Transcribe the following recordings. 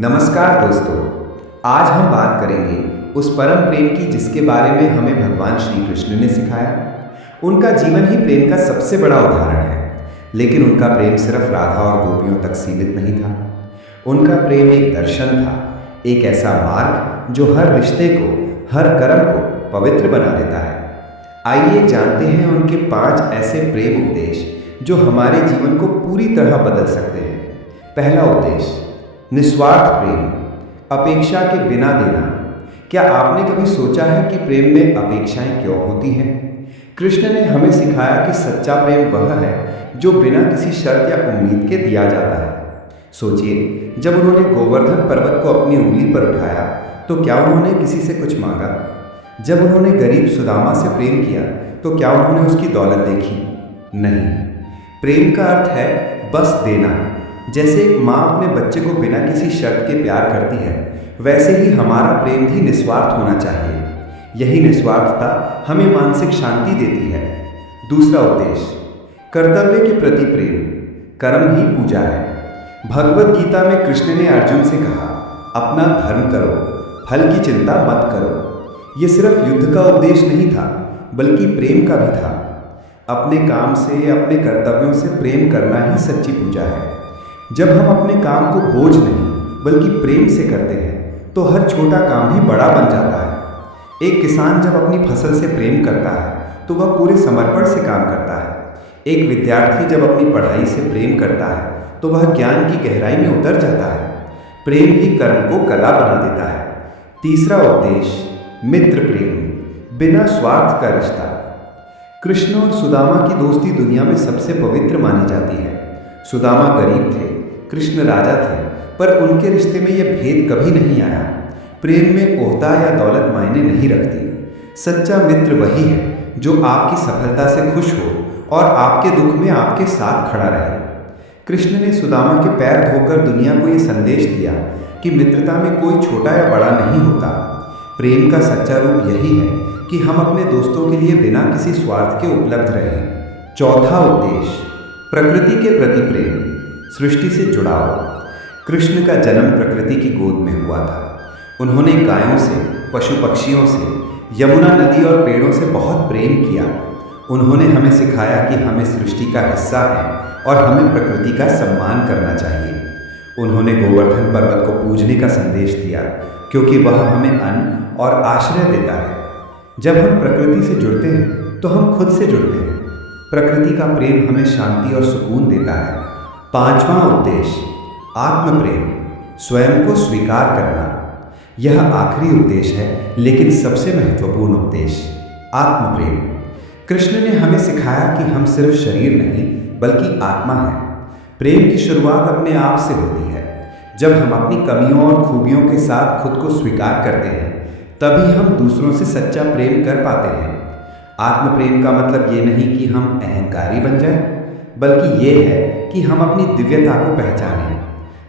नमस्कार दोस्तों। आज हम बात करेंगे उस परम प्रेम की जिसके बारे में हमें भगवान श्री कृष्ण ने सिखाया। उनका जीवन ही प्रेम का सबसे बड़ा उदाहरण है। लेकिन उनका प्रेम सिर्फ राधा और गोपियों तक सीमित नहीं था। उनका प्रेम एक दर्शन था, एक ऐसा मार्ग जो हर रिश्ते को, हर कर्म को पवित्र बना देता है। आइए जानते हैं उनके 5 ऐसे प्रेम उपदेश जो हमारे जीवन को पूरी तरह बदल सकते हैं। पहला उपदेश, निस्वार्थ प्रेम, अपेक्षा के बिना देना। क्या आपने कभी सोचा है कि प्रेम में अपेक्षाएं क्यों होती हैं? कृष्ण ने हमें सिखाया कि सच्चा प्रेम वह है जो बिना किसी शर्त या उम्मीद के दिया जाता है। सोचिए, जब उन्होंने गोवर्धन पर्वत को अपनी उंगली पर उठाया तो क्या उन्होंने किसी से कुछ मांगा? जब उन्होंने गरीब सुदामा से प्रेम किया तो क्या उन्होंने उसकी दौलत देखी? नहीं। प्रेम का अर्थ है बस देना। जैसे एक माँ अपने बच्चे को बिना किसी शर्त के प्यार करती है, वैसे ही हमारा प्रेम भी निस्वार्थ होना चाहिए। यही निस्वार्थता हमें मानसिक शांति देती है। दूसरा उद्देश्य, कर्तव्य के प्रति प्रेम, कर्म ही पूजा है। भगवद गीता में कृष्ण ने अर्जुन से कहा, अपना धर्म करो, फल की चिंता मत करो। ये सिर्फ युद्ध का उपदेश नहीं था, बल्कि प्रेम का भी था। अपने काम से, अपने कर्तव्यों से प्रेम करना ही सच्ची पूजा है। जब हम अपने काम को बोझ नहीं बल्कि प्रेम से करते हैं तो हर छोटा काम भी बड़ा बन जाता है। एक किसान जब अपनी फसल से प्रेम करता है तो वह पूरे समर्पण से काम करता है। एक विद्यार्थी जब अपनी पढ़ाई से प्रेम करता है तो वह ज्ञान की गहराई में उतर जाता है। प्रेम ही कर्म को कला बना देता है। तीसरा उद्देश्य, मित्र प्रेम, बिना स्वार्थ का रिश्ता। कृष्ण और सुदामा की दोस्ती दुनिया में सबसे पवित्र मानी जाती है। सुदामा गरीब थे, कृष्ण राजा थे, पर उनके रिश्ते में यह भेद कभी नहीं आया। प्रेम में ओहदा या दौलत मायने नहीं रखती। सच्चा मित्र वही है जो आपकी सफलता से खुश हो और आपके दुख में आपके साथ खड़ा रहे। कृष्ण ने सुदामा के पैर धोकर दुनिया को यह संदेश दिया कि मित्रता में कोई छोटा या बड़ा नहीं होता। प्रेम का सच्चा रूप यही है कि हम अपने दोस्तों के लिए बिना किसी स्वार्थ के उपलब्ध रहें। चौथा उद्देश्य, प्रकृति के प्रति प्रेम, सृष्टि से जुड़ाव। कृष्ण का जन्म प्रकृति की गोद में हुआ था। उन्होंने गायों से, पशु पक्षियों से, यमुना नदी और पेड़ों से बहुत प्रेम किया। उन्होंने हमें सिखाया कि हमें सृष्टि का हिस्सा है और हमें प्रकृति का सम्मान करना चाहिए। उन्होंने गोवर्धन पर्वत को पूजने का संदेश दिया क्योंकि वह हमें अन्न और आश्रय देता है। जब हम प्रकृति से जुड़ते हैं तो हम खुद से जुड़ते हैं। प्रकृति का प्रेम हमें शांति और सुकून देता है। पांचवा उद्देश्य, आत्म प्रेम, स्वयं को स्वीकार करना। यह आखिरी उद्देश्य है लेकिन सबसे महत्वपूर्ण उद्देश्य, आत्म प्रेम। कृष्ण ने हमें सिखाया कि हम सिर्फ शरीर नहीं बल्कि आत्मा है। प्रेम की शुरुआत अपने आप से होती है। जब हम अपनी कमियों और खूबियों के साथ खुद को स्वीकार करते हैं तभी हम दूसरों से सच्चा प्रेम कर पाते हैं। आत्म प्रेम का मतलब ये नहीं कि हम अहंकारी बन जाएं, बल्कि ये है कि हम अपनी दिव्यता को पहचानें।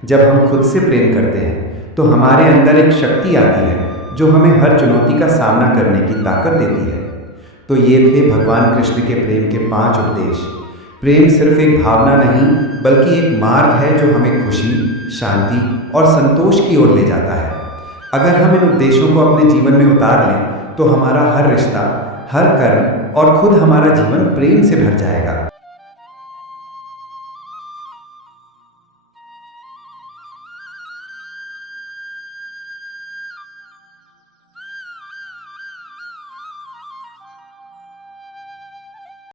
जब हम खुद से प्रेम करते हैं तो हमारे अंदर एक शक्ति आती है जो हमें हर चुनौती का सामना करने की ताकत देती है। तो ये थे भगवान कृष्ण के प्रेम के 5 उपदेश। प्रेम सिर्फ एक भावना नहीं बल्कि एक मार्ग है जो हमें खुशी, शांति और संतोष की ओर ले जाता है। अगर हम इन उपदेशों को अपने जीवन में उतार लें तो हमारा हर रिश्ता, हर कर्म और खुद हमारा जीवन प्रेम से भर जाएगा।